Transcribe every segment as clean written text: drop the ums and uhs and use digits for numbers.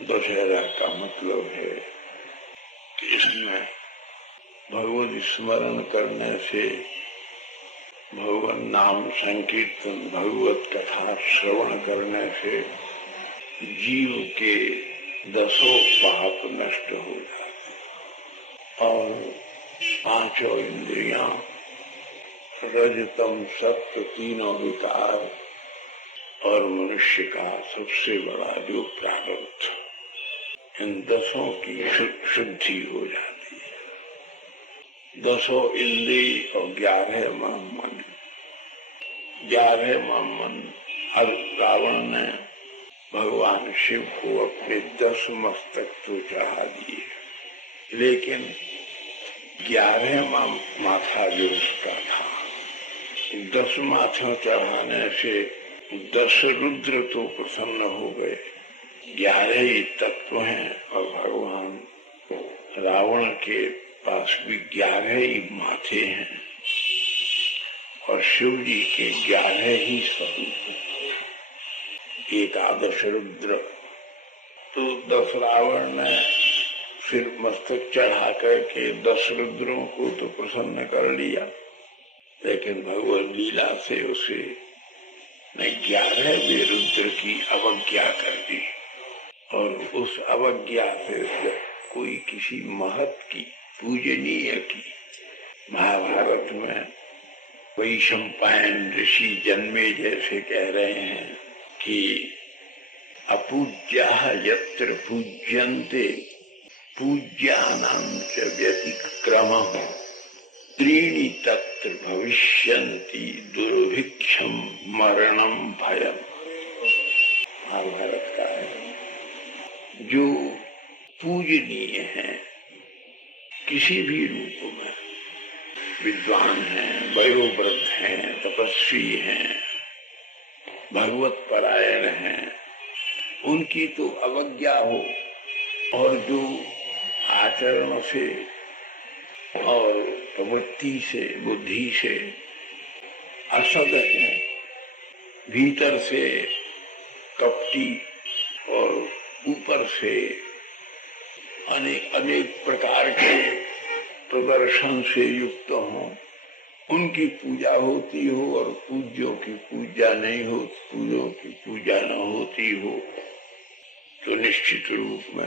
दशहरा का मतलब है कि इसमें भगवत स्मरण करने से, भगवत नाम संकीर्तन, भगवत कथा श्रवण करने से जीव के 10 पाप नष्ट हो जाते और 5 इंद्रियां, रजतम सत्व, तीनों विकार और मनुष्य का सबसे बड़ा जो प्रारब्ध, इन 10 की शुद्धि हो जाती है। 10 इंद्रिय और 11 मन। 11 मन रावण ने भगवान शिव को अपने 10 मस्तक तो चढ़ा दिए, लेकिन 11 माथा जो उसका था, 10 माथा चढ़ाने से 10 रुद्र तो प्रसन्न हो गए। 11 ही तत्व हैं और भगवान रावण के पास भी 11 ही माथे हैं और शिव जी के 11 ही स्वरूप हैं, 11 रुद्र। तो 10 रावण ने सिर मस्तक चढ़ा करके 10 रुद्रों को तो प्रसन्न कर लिया, लेकिन भगवत लीला से उसे ने 11वें रुद्र की अवज्ञा कर दी और उस अवज्ञा से कोई किसी महत की, पूजनीय की, महाभारत में वैशंपायन ऋषि जन्मे जैसे कह रहे हैं कि अपूज्याः यत्र पूज्यन्ते पूज्यानां च व्यतिक्रमः त्रीणि तत्र भविष्यन्ति दुर्भिक्षम मरणम भयम। महाभारत का है। जो पूजनीय है किसी भी रूप में, विद्वान हैं, वयोवृद्ध हैं, तपस्वी हैं, भगवत परायण हैं, उनकी तो अवज्ञा हो, और जो आचरण से और प्रवृत्ति से, बुद्धि से असद है, भीतर से कपटी और ऊपर से अनेक प्रकार के प्रदर्शन से युक्त हो, उनकी पूजा होती हो और पूज्यों की पूजा नहीं हो, पूज्यों की पूजा न होती हो, तो निश्चित रूप में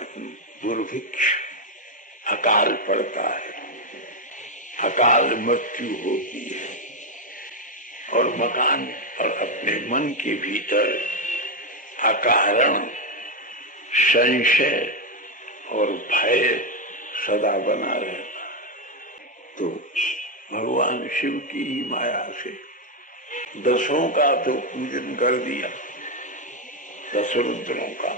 दुर्भिक्ष, अकाल पड़ता है, अकाल मृत्यु होती है और मकान और अपने मन के भीतर अकारण संशय और भय सदा बना रहता है। तो भगवान शिव की ही माया से 10 का तो पूजन कर दिया, 10 रुद्रों का,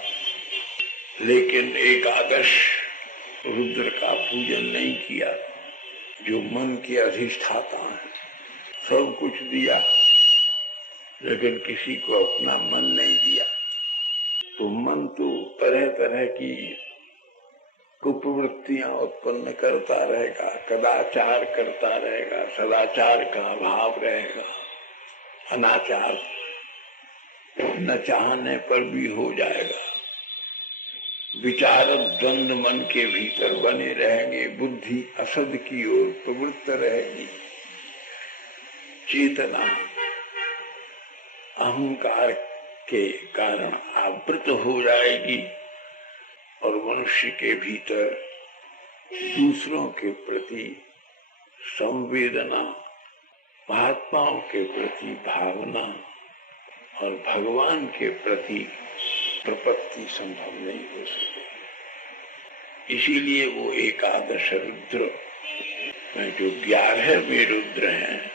लेकिन 11 रुद्र का पूजन नहीं किया। जो मन के अधिष्ठाता है, सब कुछ दिया, लेकिन किसी को अपना मन नहीं दिया। तो मन तो तरह तरह की कुप्रवृत्तियां उत्पन्न करता रहेगा, कदाचार करता रहेगा, सदाचार का अभाव रहेगा, अनाचार न चाहने पर भी हो जाएगा, विचार द्वंद मन के भीतर बने रहेंगे, बुद्धि असद की ओर प्रवृत्त रहेगी, चेतना अहंकार के कारण आवृत हो जाएगी और मनुष्य के भीतर दूसरों के प्रति संवेदना, महात्माओं के प्रति भावना और भगवान के प्रति प्रपत्ति संभव नहीं हो सके। इसीलिए वो 11 रुद्र में जो 11वें रुद्र हैं,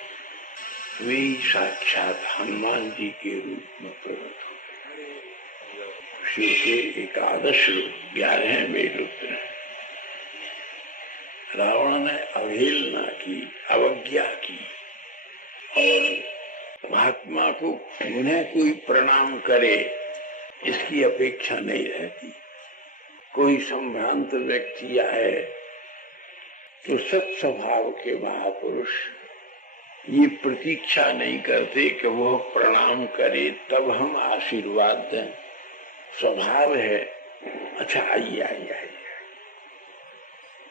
वे साक्षात हनुमान जी के रूप में प्रकट हुए। शिव के 11वें रुद्र। रावण ने अवहेलना की, अवज्ञा की और महात्मा को उन्हें कोई प्रणाम करे इसकी अपेक्षा नहीं रहती। कोई संभ्रांत व्यक्ति आए तो सत स्वभाव के महापुरुष ये प्रतीक्षा नहीं करते कि वह प्रणाम करे तब हम आशीर्वाद दें। स्वभाव है अच्छा आइए आइए आइए।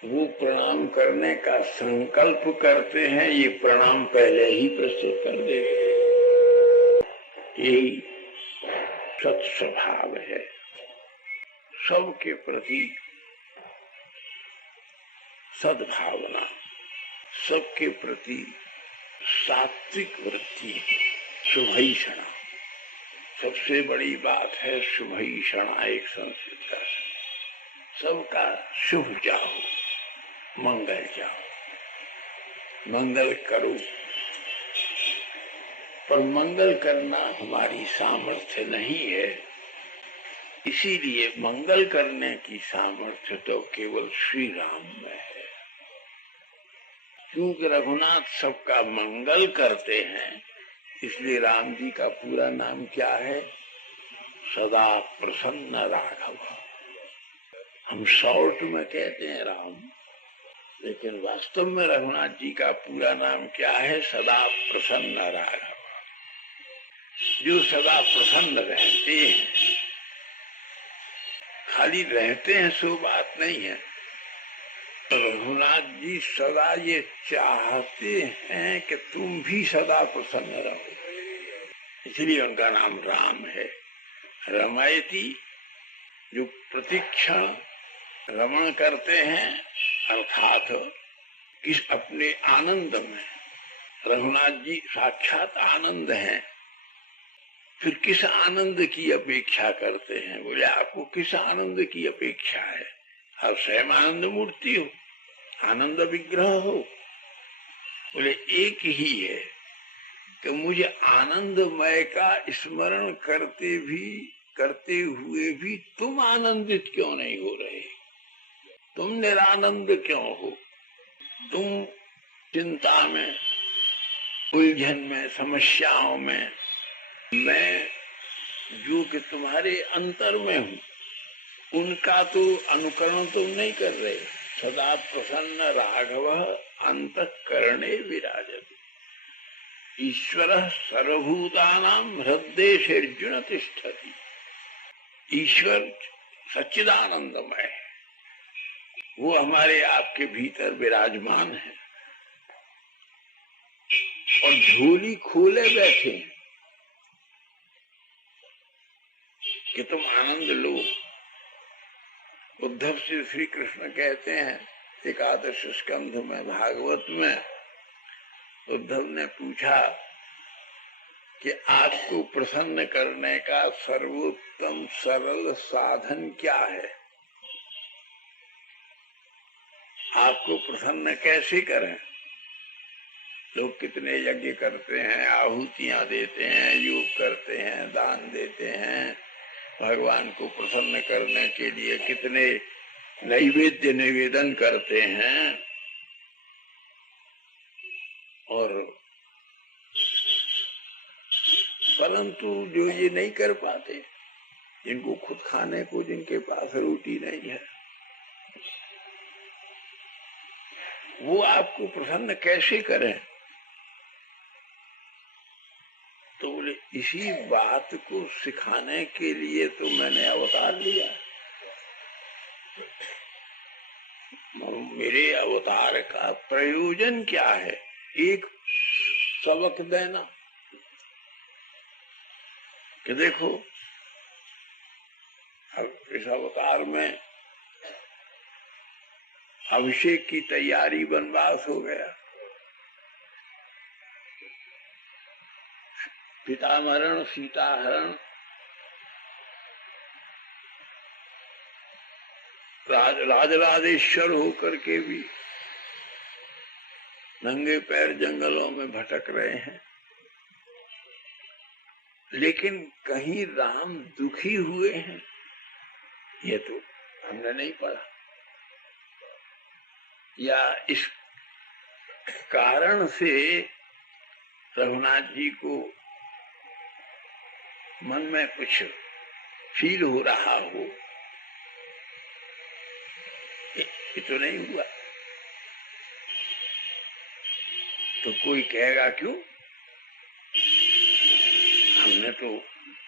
वो प्रणाम करने का संकल्प करते हैं, ये प्रणाम पहले ही प्रस्तुत कर देते। यही सत स्वभाव है, सबके प्रति सद्भावना, सबके प्रति सात्विक वृत्ति, शुभईषणा। सबसे बड़ी बात है शुभईषणा। एक संस्कृत का सबका शुभ चाहो, मंगल चाहो, मंगल करो। पर मंगल करना हमारी सामर्थ्य नहीं है, इसीलिए मंगल करने की सामर्थ्य तो केवल श्री राम में है। क्योंकि रघुनाथ सबका मंगल करते हैं, इसलिए राम जी का पूरा नाम क्या है? सदा प्रसन्न राघव। हम शॉर्ट में कहते हैं राम, लेकिन वास्तव में रघुनाथ जी का पूरा नाम क्या है? सदा प्रसन्न राघव। जो सदा प्रसन्न रहते हैं, खाली रहते हैं सो बात नहीं है, रघुनाथ जी सदा ये चाहते हैं कि तुम भी सदा प्रसन्न रहो, इसलिए उनका नाम राम है। रमयति, जो प्रतिक्षण रमण करते हैं, अर्थात किस अपने आनंद में। रघुनाथ जी साक्षात आनंद हैं, फिर किस आनंद की अपेक्षा करते हैं? बोले आपको किस आनंद की अपेक्षा है? आप स्वयं आनंद मूर्ति हो, आनंद विग्रह हो। बोले एक ही है कि मुझे आनंदमय का स्मरण करते हुए भी तुम आनंदित क्यों नहीं हो रहे? तुम निरानंद क्यों हो? तुम चिंता में, उलझन में, समस्याओं में, मैं जो कि तुम्हारे अंतर में हूं, उनका तो अनुकरण तुम नहीं कर रहे। सदा प्रसन्न राघव अंतःकरणे विराजते, ईश्वरः सर्वभूतानां हृदयेषु तिष्ठति। ईश्वर सच्चिदानंदमय है, वो हमारे आपके भीतर विराजमान है और झोली खोले बैठे कि तुम आनंद लो। उद्धव से श्री कृष्ण कहते हैं एकादश स्कंध में, भागवत में, उद्धव ने पूछा कि आपको प्रसन्न करने का सर्वोत्तम सरल साधन क्या है? आपको प्रसन्न कैसे करें? लोग कितने यज्ञ करते हैं, आहुतियां देते हैं, योग करते हैं, दान देते हैं, भगवान को प्रसन्न करने के लिए कितने नैवेद्य निवेदन करते हैं, और परंतु जो ये नहीं कर पाते, जिनको खुद खाने को, जिनके पास रोटी नहीं है, वो आपको प्रसन्न कैसे करें? तो बोले इसी बात को सिखाने के लिए तो मैंने अवतार लिया। मेरे अवतार का प्रयोजन क्या है? एक सबक देना कि देखो अब इस अवतार में अभिषेक की तैयारी, वनवास हो गया, पितामहरण, सीताहरण, राजराजेश्वर होकर के भी नंगे पैर जंगलों में भटक रहे हैं, लेकिन कहीं राम दुखी हुए हैं ये तो हमने नहीं पढ़ा, या इस कारण से रघुनाथ जी को मन में कुछ फील हो रहा हो, ये तो नहीं हुआ। तो कोई कहेगा क्यों? हमने तो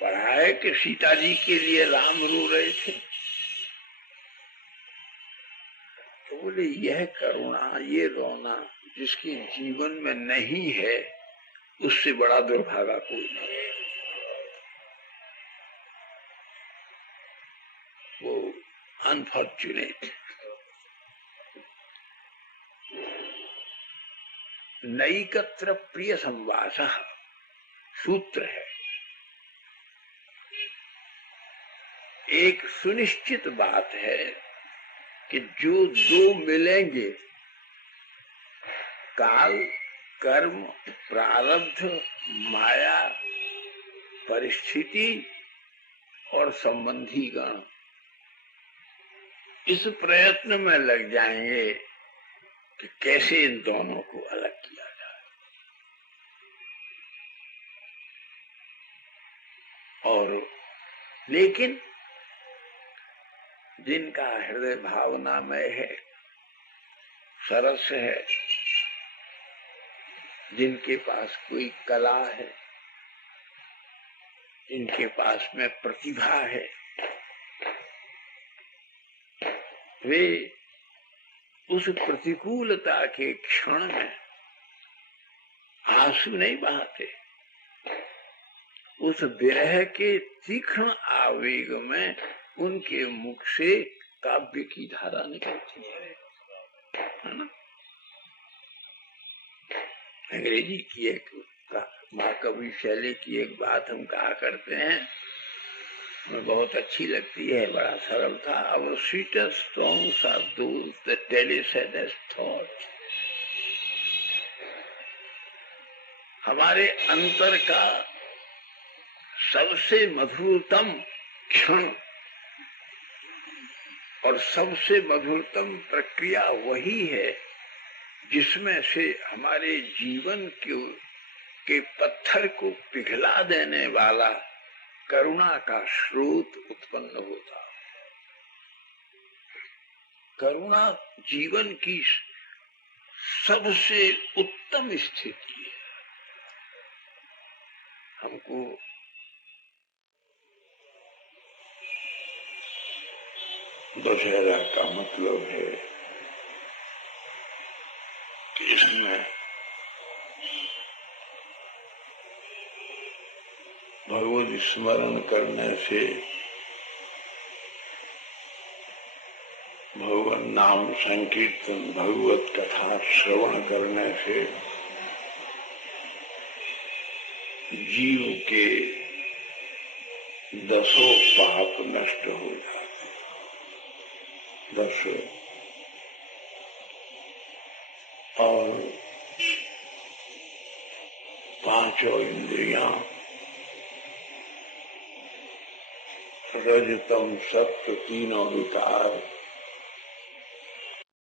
पढ़ा है कि सीता जी के लिए राम रो रहे थे, बोले यह करुणा, ये रोना जिसके जीवन में नहीं है, उससे बड़ा दुर्भागा कोई नहीं है। वो अनफॉर्चुनेट। नैकत्र प्रिय संवास सूत्र है। एक सुनिश्चित बात है कि जो दो मिलेंगे, काल, कर्म, प्रारब्ध, माया, परिस्थिति और संबंधी गण इस प्रयत्न में लग जाएंगे कि कैसे इन दोनों को अलग किया जाए। और लेकिन जिनका हृदय भावनामय है, सरस है, जिनके पास कोई कला है, जिनके पास में प्रतिभा है, वे उस प्रतिकूलता के क्षण में आंसू नहीं बहाते, उस विरह के तीक्ष्ण आवेग में उनके मुख से काव्य की धारा निकलती है ना। अंग्रेजी की एक महाकवि शैली की एक बात हम कहा करते हैं, हमें बहुत अच्छी लगती है, बड़ा सरल था। Our sweetest songs are those that tell a saddest thought। हमारे अंतर का सबसे मधुरतम क्षण और सबसे मधुरतम प्रक्रिया वही है जिसमें से हमारे जीवन के पत्थर को पिघला देने वाला करुणा का स्रोत उत्पन्न होता। करुणा जीवन की सबसे उत्तम स्थिति है। हमको दशहरा का मतलब है कि इसमें भगवत स्मरण करने से, भगवत नाम संकीर्तन, भगवत कथा श्रवण करने से जीव के दसों पाप नष्ट हो जाते। दसों। और पांचों इंद्रियां, रजतम सत्व तीनों विकार